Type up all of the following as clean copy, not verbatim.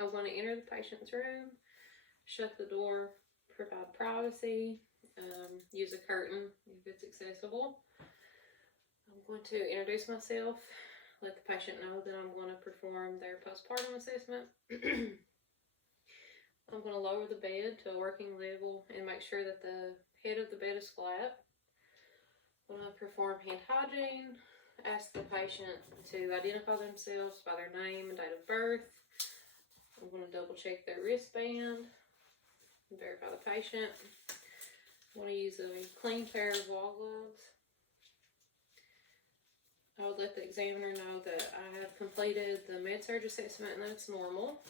I'm going to enter the patient's room, shut the door, provide privacy, use a curtain if it's accessible. I'm going to introduce myself, let the patient know that I'm going to perform their postpartum assessment. I'm going to lower the bed to a working level and make sure that the head of the bed is flat. I'm going to perform hand hygiene, ask the patient to identify themselves by their name and date of birth. I'm going to double check their wristband, verify the patient. I want to use a clean pair of wall gloves. I would let the examiner know that I have completed the med-surg assessment and that it's normal.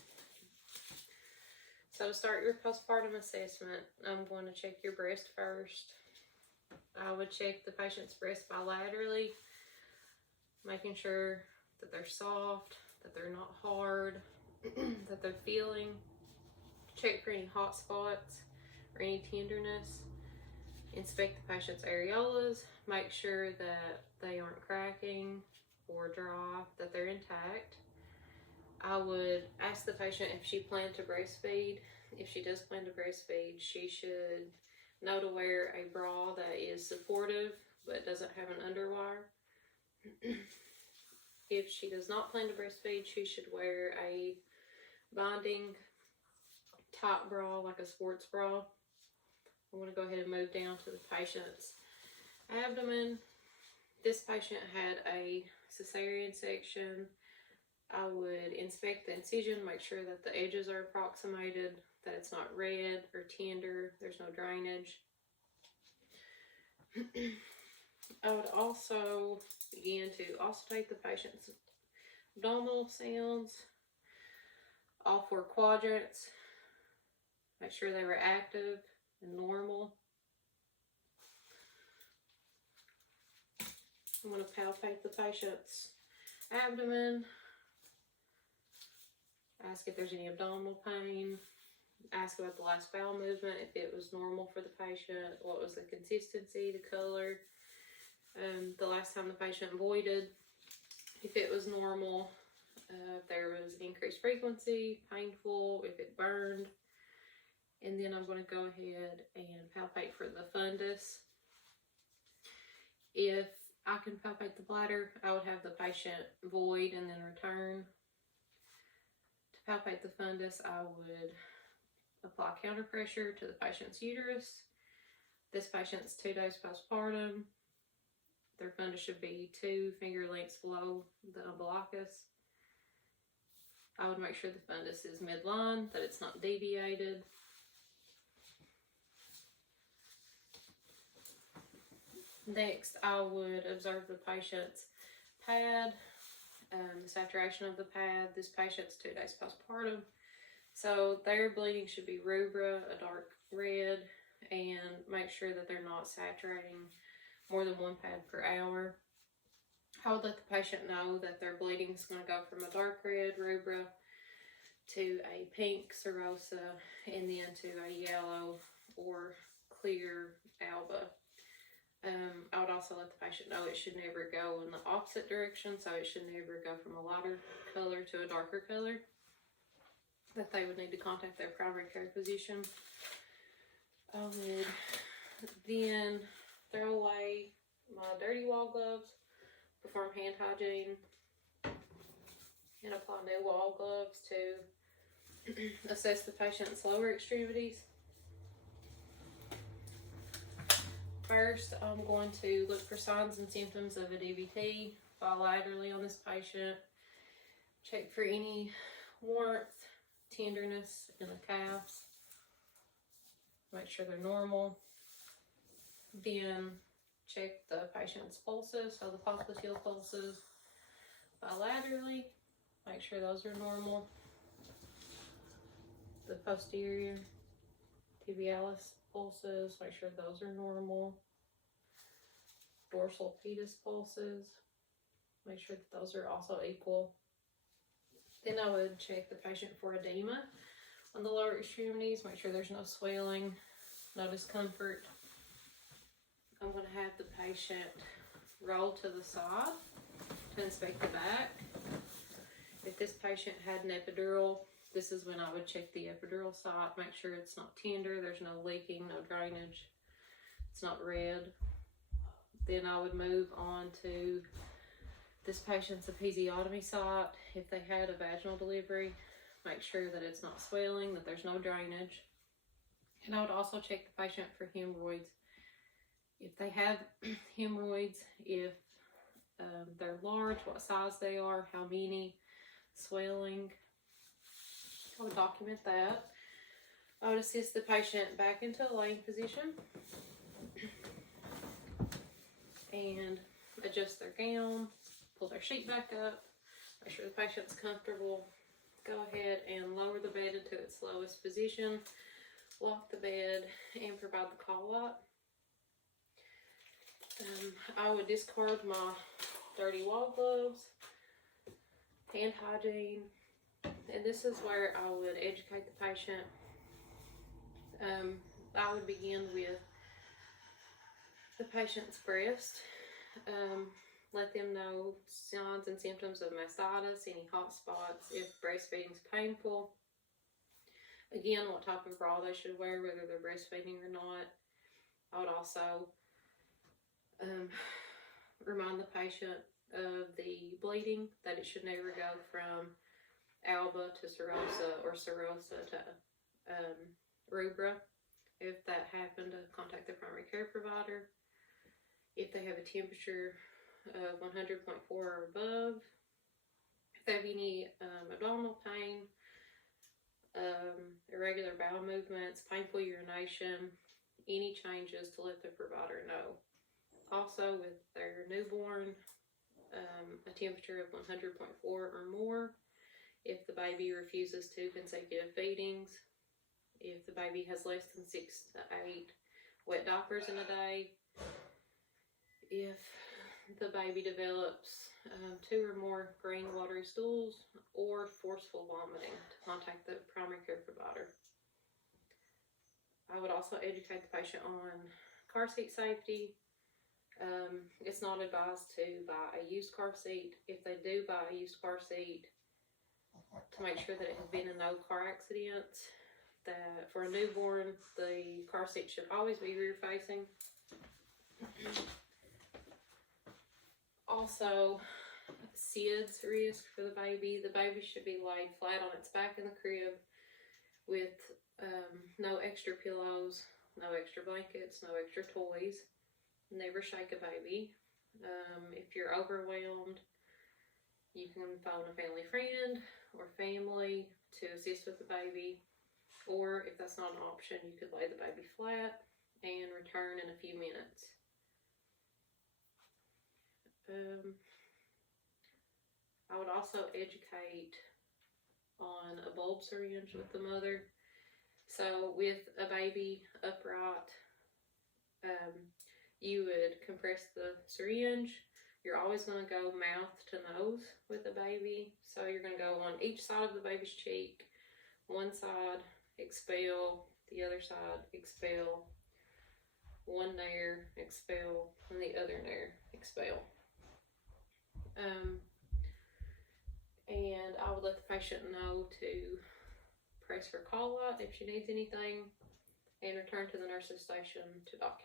So to start your postpartum assessment, I'm going to check your breast first. I would check the patient's breast bilaterally, making sure that they're soft, that they're not hard, that they're feeling. Check for any hot spots or any tenderness. Inspect the patient's areolas, make sure that they aren't cracking or dry, that they're intact. I would ask the patient if she planned to breastfeed. If she does plan to breastfeed, she should know to wear a bra that is supportive but doesn't have an underwire. If she does not plan to breastfeed, she should wear a binding top bra like a sports bra. I'm going to go ahead and move down to the patient's abdomen. This patient had a cesarean section. I would inspect the incision, make sure that the edges are approximated, that it's not red or tender, there's no drainage. I would also begin to auscultate the patient's abdominal sounds, all 4 quadrants, make sure they were active and normal. I'm going to palpate the patient's abdomen, ask if there's any abdominal pain, ask about the last bowel movement, if it was normal for the patient, what was the consistency, the color, the last time the patient voided, if it was normal, if there was increased frequency, painful, if it burned. And then I'm going to go ahead and palpate for the fundus. If I can palpate the bladder, I would have the patient void and then return. To palpate the fundus, I would apply counter pressure to the patient's uterus. This patient's 2 days postpartum. Their fundus should be 2 finger lengths below the umbilicus. I would make sure the fundus is midline, that it's not deviated. Next, I would observe the patient's pad, the saturation of the pad. This patient's 2 days postpartum, so their bleeding should be rubra, a dark red, and make sure that they're not saturating more than 1 pad per hour. I would let the patient know that their bleeding is going to go from a dark red rubra to a pink serosa and then to a yellow or clear alba. I would also let the patient know it should never go in the opposite direction, so it should never go from a lighter color to a darker color, that they would need to contact their primary care physician. I would then throw away my dirty wall gloves, perform hand hygiene, and apply new wall gloves to assess the patient's lower extremities. First, I'm going to look for signs and symptoms of a DVT bilaterally on this patient. Check for any warmth, tenderness in the calves. Make sure they're normal. Then check the patient's pulses, so the popliteal pulses bilaterally. Make sure those are normal. The posterior tibialis pulses, make sure those are normal. Dorsal pedis pulses, make sure that those are also equal. Then I would check the patient for edema on the lower extremities, make sure there's no swelling, no discomfort. I'm going to have the patient roll to the side to inspect the back. If this patient had an epidural, This is when I would check the epidural site, make sure it's not tender, there's no leaking, no drainage, it's not red. Then I would move on to this patient's episiotomy site. If they had a vaginal delivery, make sure that it's not swelling, that there's no drainage. And I would also check the patient for hemorrhoids. If they have hemorrhoids, if they're large, what size they are, how many, swelling. I would document that. I would assist the patient back into a laying position and adjust their gown, pull their sheet back up, make sure the patient's comfortable. Go ahead and lower the bed into its lowest position, lock the bed, and provide the call light. I would discard my dirty wall gloves, hand hygiene, and this is where I would educate the patient. I would begin with the patient's breast. Let them know signs and symptoms of mastitis, any hot spots, if breastfeeding is painful. Again, what type of bra they should wear, whether they're breastfeeding or not. I would also remind the patient of the bleeding, that it should never go from alba to serosa or serosa to rubra. If that happened, to contact the primary care provider. If they have a temperature of 100.4 or above, if they have any abdominal pain, irregular bowel movements, painful urination, any changes, to let the provider know. Also, with their newborn, a temperature of 100.4 or more. If the baby refuses 2 consecutive feedings, if the baby has less than 6 to 8 wet diapers in a day, if the baby develops 2 or more green watery stools, or forceful vomiting, to contact the primary care provider. I would also educate the patient on car seat safety. It's not advised to buy a used car seat. If they do buy a used car seat, to make sure that it has been in no car accidents. That for a newborn, the car seat should always be rear facing. Also, SIDS risk for the baby. The baby should be laid flat on its back in the crib with no extra pillows, no extra blankets, no extra toys. Never shake a baby. If you're overwhelmed, you can phone a family friend or family to assist with the baby. Or if that's not an option, you could lay the baby flat and return in a few minutes. I would also educate on a bulb syringe with the mother. So with a baby upright, you would compress the syringe. You're always going to go mouth to nose with the baby. So you're going to go on each side of the baby's cheek. One side, expel. The other side, expel. One nair, expel. And the other nair, expel. And I would let the patient know to press her call light if she needs anything, and return to the nurse's station to document.